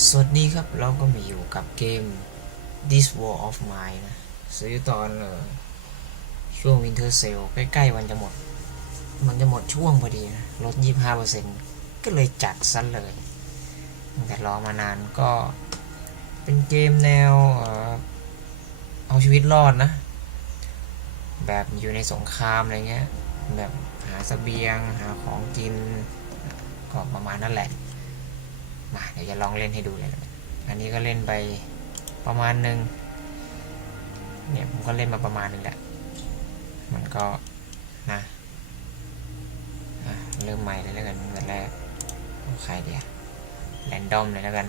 สวัสดีครับเราก็มาอยู่กับเกม This War of Mine นะ ซื้อตอนเออช่วง Winter Sale ใกล้ๆวันจะหมด มันจะหมดช่วงพอดีนะ ลด 25%ก็เลยจัดซะเลยแต่รอมานานก็เป็นเกมแนวเออเอาชีวิตรอดนะ แบบอยู่ในสงครามอะไรเงี้ย แบบหาสเสบียง หาของกิน ก็ประมาณนั่นแหละ มาเดี๋ยวจะลองเล่นให้ดูเลยนะอันนี้ก็เล่นไปประมาณหนึ่งเนี่ยผมก็เล่นมาประมาณหนึ่งแหละ มันก็นะเริ่มใหม่เลยแล้วกันแต่แรกใครเดียวแรนดอมเลยแล้วกัน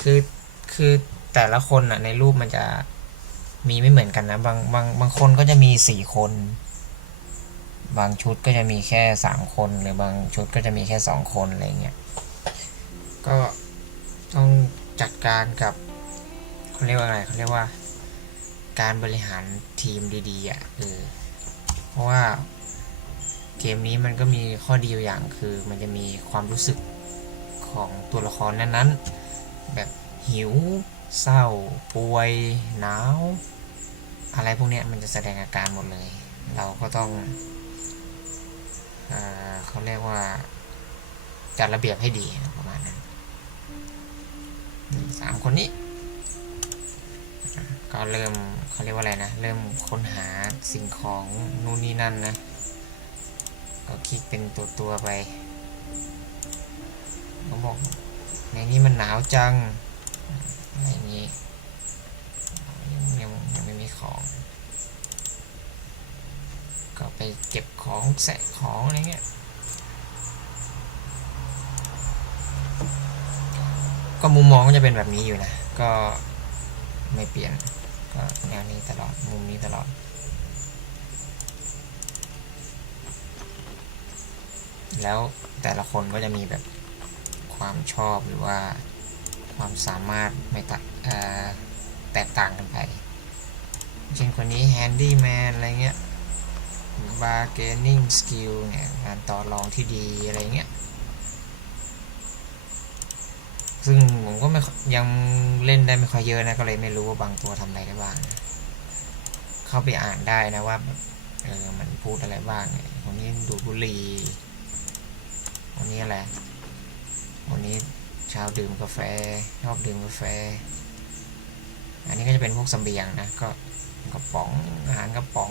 คือคือแต่ละคนอะในรูปมันจะมีไม่เหมือนกันนะ บางบางบางคนก็จะมีสี่คน บางชุดก็จะมีแค่สามคนหรือบางชุดก็จะมีแค่สองคนอะไรเงี้ยก็ต้องจัดการกับเขาเรียกว่าอะไรเขาเรียกว่า การบริหารทีมดีๆอะเออเพราะว่าเกมนี้มันก็มีข้อดีอยู่อย่างคือมันจะมีความรู้สึกของตัวละครนั้นๆ แบบหิว เศร้า ป่วย หนาว อะไรพวกเนี้ยมันจะแสดงอาการหมดเลย เราก็ต้อง เขาเรียกว่า จัดระเบียบให้ดีประมาณนั้นสามคนนี้ ก็เริ่มเขาเรียกว่าอะไรนะ เริ่มค้นหาสิ่งของนู่นนี่นั่นนะ ก็คลิกเป็นตัวตัวไปเขาบอกในนี้มันหนาวจัง อะไรอย่างนี้ยังยังยังไม่มีของ ก็ไป เก็บของแสะของอะไรเงี้ยก็มุมมองก็จะเป็นแบบนี้อยู่นะ ก็ไม่เปลี่ยนก็แนวนี้ตลอดมุมนี้ตลอด แล้วแต่ละคนก็จะมีแบบความชอบหรือว่าความสามารถไม่ตัดแตกต่างกันไป เช่นคนนี้ handyman อะไรเงี้ย bargaining skill เนี่ยการต่อรองที่ดีอะไรเงี้ย ซึ่งผมก็ไม่ยังเล่นได้ไม่ค่อยเยอะนะ ก็เลยไม่รู้ว่าบางตัวทำอะไรได้บ้างนะเข้าไปอ่านได้นะว่าเออมันพูดอะไรบ้างเนี่ยคนนี้ดูบุหรี่คนนี้อะไรคนนี้ชาวดื่มกาแฟชอบดื่มกาแฟ อันนี้ก็จะเป็นพวกสเสบียงนะก็กระป๋องอาหารกระป๋อง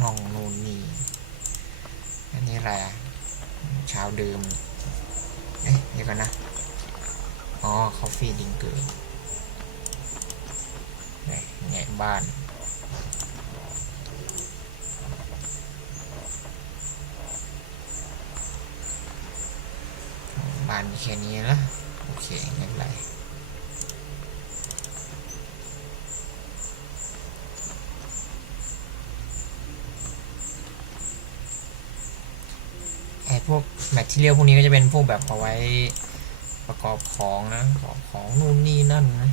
น่องนูนนี่อันนี้อะไรอะชาวดื่มเอ๊ะเดี๋ยวกันนะ อ๋อคอฟฟี่ดิงเกอร์ไงบ้านบ้านแค่นี้ละโอเคไม่เป็นไร ไอ้พวกแม ทเทียลพวกนี้ก็จะเป็นพวกแบบเอาไว้ประกอบของนะประกอบของนู่นนี่นั่นนะ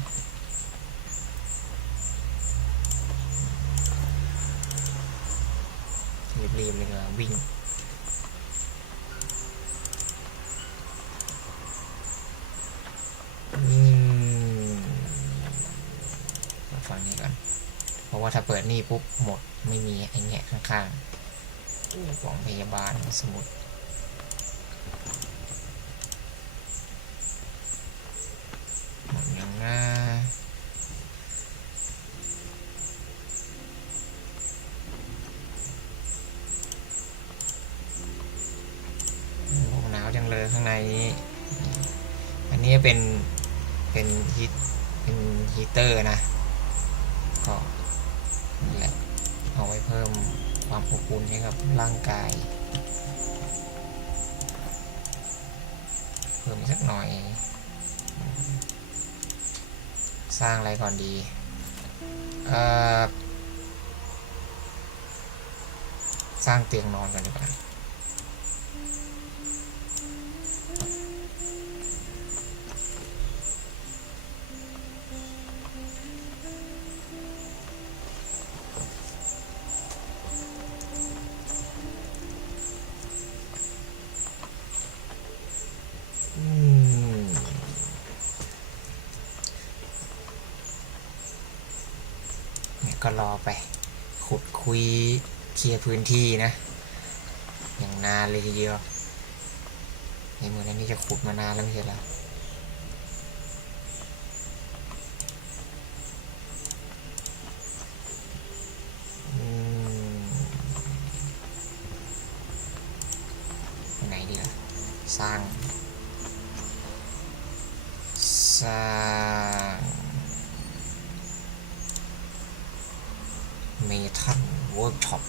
รีบๆเลยนะวิ่งอืมาฟังนี้ก่อน เพราะว่าถ้าเปิดนี่ปุ๊บหมดไม่มีไอ้แงะข้างๆอู้กล่องพยาบาลสมุด หมดยังนะโอ้หนาวจังเลยข้างในี้ อันนี้เป็น เป็นฮีทเป็นฮีเตอร์นะ ก็นี่แหละ เอาไว้เพิ่มความอบอุ่นให้กับร่างกาย เพิ่มสักหน่อย สร้างอะไรก่อนดีเอ่อสร้างเตียงนอนกันดีกว่า ก็รอไป ขุดคุยเคลียร์พื้นที่นะ อย่างนานเลยทีเดียวในมือนั้นนี่จะขุดมานานแล้วไม่ใช่เหรอไปไหนดีล่ะ สร้าง สร้าง เมทัลเวิร์กช็อป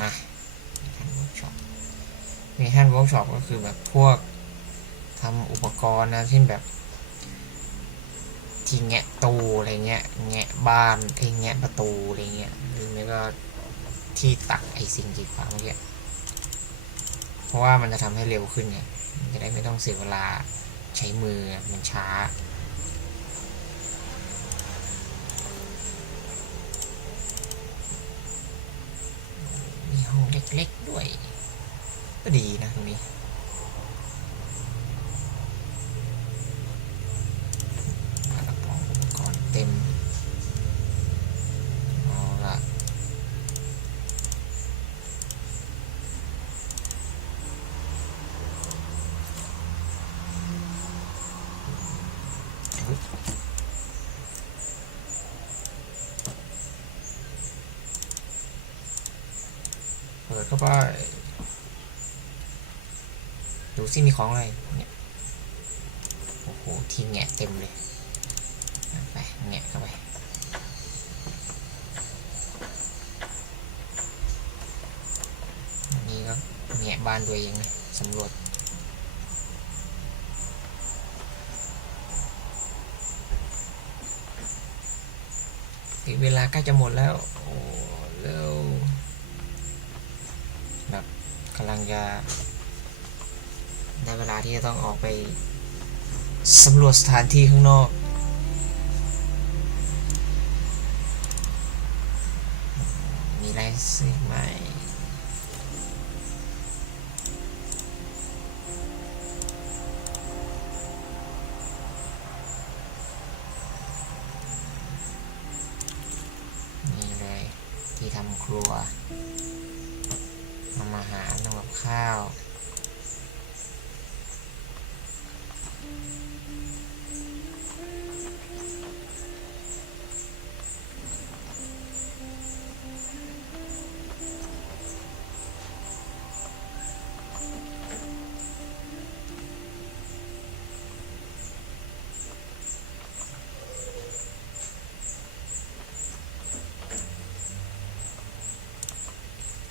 อะมทัลเวิร์เมทัลเวิร์กช็อปก็คือแบบพวกทำอุปกรณ์นะเช่นแบบที่แงะตูอะไรเงี้ยแงะบ้านไอ้แงะประตูอะไรเงี้ยหรือไม่ก็ที่ตักไอ้สิ่งกีดขวางเมื่อกี้เพราะว่ามันจะทำให้เร็วขึ้นไงมัน จะได้ไม่ต้องเสียเวลาใช้มือมันช้า มีห้องเล็กๆด้วย ก็ดีนะตรงนี้ ไป ดูซิมีของอะไรเนี่ยโอ้โหทีแงะเต็มเลยไปแงะเข้าไปอันนี้ก็แงะบ้านตัวเองนะสำรวจอีกเวลาใกล้จะหมดแล้ว โอ้เร็ว แบบกำ ลังจะได้เวลาที่จะต้องออกไปสำรวจสถานที่ข้างนอก มีอะไรซื้อไหมนี่เลยที่ทำครัว ทำอาหารทำกับข้าว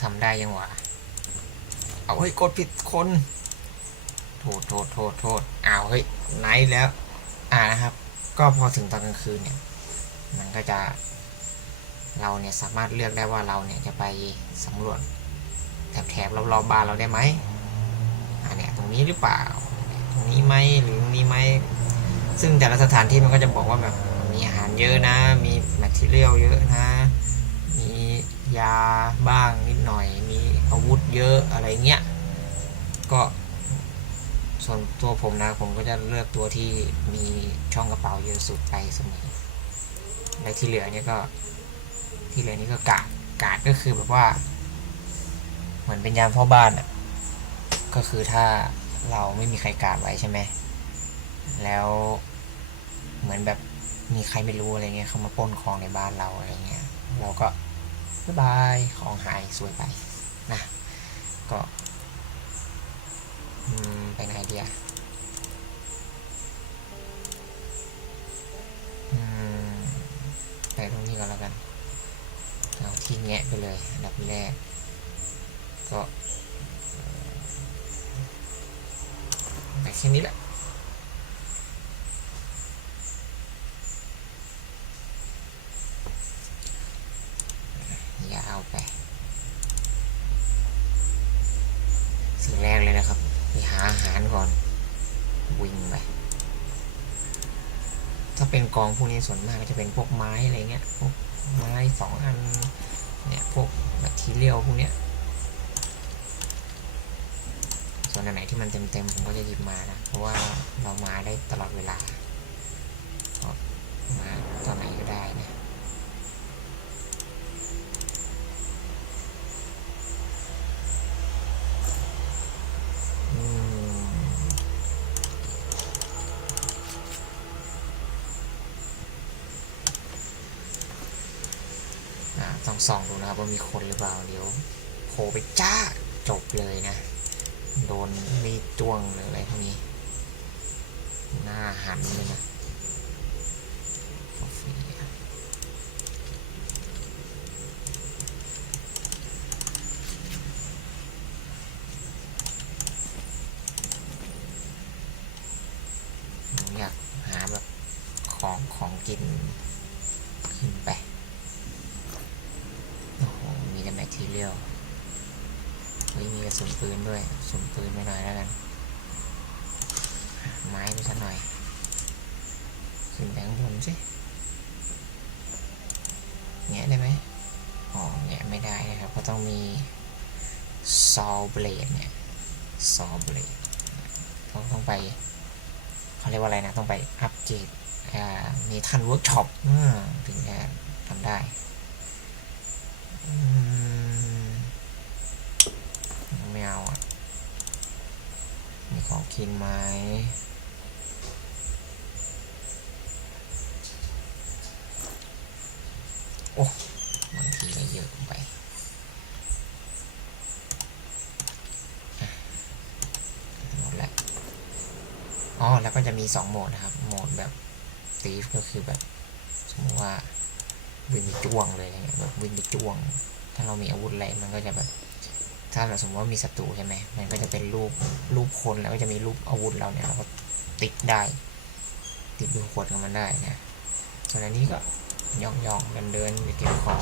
ทำได้ยังวะ เอาเฮ้ยกดผิดคน โทษโทษโทษโทษอ้าวเฮ้ยไนท์แล้ว อ่านะครับ ก็พอถึงตอนกลางคืนเนี่ย มันก็จะ เราเนี่ยสามารถเลือกได้ว่าเราเนี่ยจะไปสำรวจแถบแถบรอบๆบ้านเราได้ไหมอ่าเนี่ยตรงนี้หรือเปล่า ตรงนี้ไหมหรือตรงนี้ไหม ซึ่งแต่ละสถานที่มันก็จะบอกว่าแบบมีอาหารเยอะนะ มีแมทเทียลเยอะนะ ยาบ้างนิดหน่อย มีอาวุธเยอะอะไรเงี้ย ก็ส่วนตัวผมนะผมก็จะเลือกตัวที่มีช่องกระเป๋าเยอะสุดไปเสมอและที่เหลือเนี่ยก็ที่เหลือนี่ก็กาดกาดก็คือแบบว่า เหมือนเป็นยามเฝ้าบ้านอะก็คือถ้าเราไม่มีใครกาดไว้ใช่ไหมแล้วเหมือนแบบมีใครไม่รู้อะไรเงี้ยเขามาปล้นของในบ้านเราอะไรเงี้ย เราก็ บ๊ายบาย ของหายสวยไปนะ ก็อืมไปไหนดีอะอืมไปตรงนี้ก่อนแล้วกัน เอาที่แงะไปเลยอันดับแรก ก็ไปแค่นี้แหละ อย่าเอาไป สิ่งแรกเลยนะครับ ไปหาอาหารก่อน วิ่งไป ถ้าเป็นก องพวกนี้ส่วนมากก็จะเป็นพวกไม้อะไรเงี้ย พวกไม้สองอัน เนี่ยพวกแบคทีเรียลพวกเนี้ย ส่วนอันไหนที่มันเต็มๆผมก็จะหยิบมานะ เพราะว่าเรามาได้ตลอดเวลา มาตอนไหนก็ได้นะ ว่ามีคนหรือเปล่าเดี๋ยวโผล่ไปจ้าจบเลยนะ โดนมีจ้วงหรืออะไรพวกนี้ หน้าหันเลยนะกาแฟผมอยากหาแบบของของกินขึ้นไป โอ้โห มี แต่แมททีเรียลเฮ้ยมีกระสุนปืนด้วยกระสุนปืนไปหน่อยแล้วกัน ไม้ไปสักหน่อยขึ้นไปข้างบนสิแงะได้ไหมอ๋อแงะไม่ได้นะครับ ก็ต้องมีซอลเบลดเนี่ยซอลเบลดต้องต้องไปเขาเรียกว่าอะไรนะ ต้องไปอัปเกรดมีทันเวิร์กช็อปถึงจะทำได้อืมไม่เอาอะ มีของกินไหมโอ้บางทีก็เยอะไปหมดแล้วอ๋อ แล้วก็จะมีสองโหมดนะครับ โหมดแบบตีฟก็คือแบบ สมมติว่าวิ่งไปจ้วงเลยอะไรเงี้ยแบบวิ่งไปจ้วง ถ้าเรามีอาวุธอะไรมันก็จะแบบ ถ้าเราสมมติว่ามีศัตรูใช่ไหมมันก็จะเป็นรูปรูปคนแล้วก็จะมีรูปอาวุธเราเนี่ยเราก็ติดได้ ติดดูขวดกับมันได้นะส่วนอันนี้ก็ย่องย่องเดินเดินไปเก็บของ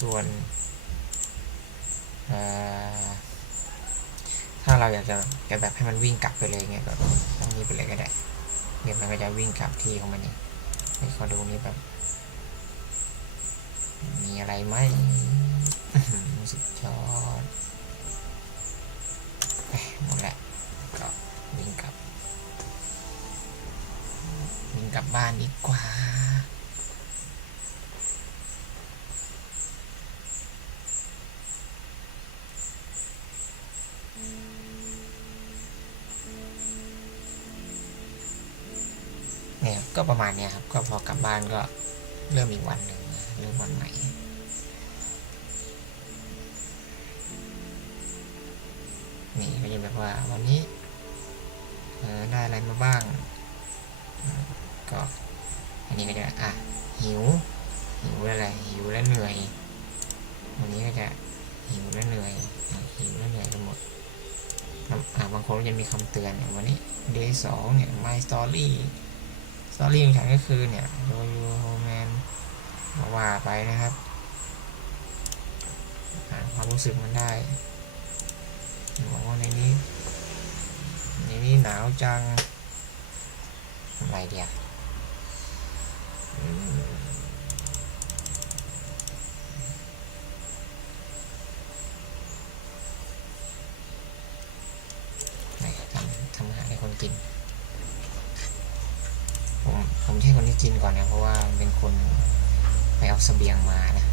ส่วนถ้าเราอยากจะจะแบบให้มันวิ่งกลับไปเลยเงี้ยก็ต้องนี้ไปเลยก็ได้เดี๋ยวมันก็จะวิ่งกลับที่ของมันเองให้ขอดูนี่แบบมีอะไรไหม สุดยอดเอ้ยหมดแล้วก็วิ่งกลับวิ่งกลับบ้านดีกว่าเนี่ยก็ประมาณเนี้ยครับ ก็พอกลับบ้านก็เริ่มอีกวันหนึ่งเริ่มวันใหม่ นี่ก็จะแบบว่าวันนี้เออได้อะไรมาบ้าง ก็อันนี้ก็จะอะหิวหิวอะไรหิวแล้วเหนื่อย วันนี้ก็จะหิวแล้วเหนื่อยหิวแล้วเหนื่อยกันหมดบางคนก็จะมีคำเตือนวันนี้ day สองเนี่ย my story story ของฉันก็คือเนี่ยโดยูโฮแมนมาว่าไปนะครับอ่าความรู้สึกมันได้ ในนี้ ในนี้หนาวจังอะไรเดียวอืมไหนทำอาหารให้คนกิน ผมผมใช้คนที่กินก่อนนะเพราะว่าเป็นคนไปเอาเสบียงมานะ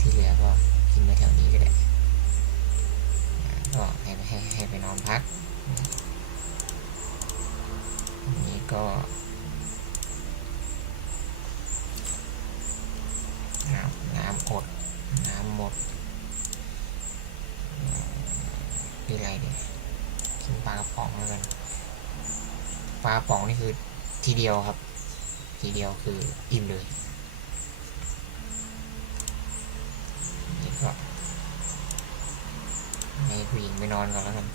ที่เหลือก็กินไว้แถวนี้ก็ได้ ก็ให้ให้ให้ไปนอน พักนนี้ก็น้ำน้ำอด น้ำหมดนี่อะไรเนี่ยกินปลากระป๋องแล้วกันปลากระป๋องนี่คือทีเดียวครับ ทีเดียวคืออิ่มเลยนี่ก็ให้ผู้หญิงไปนอนก่อนแล้วกัน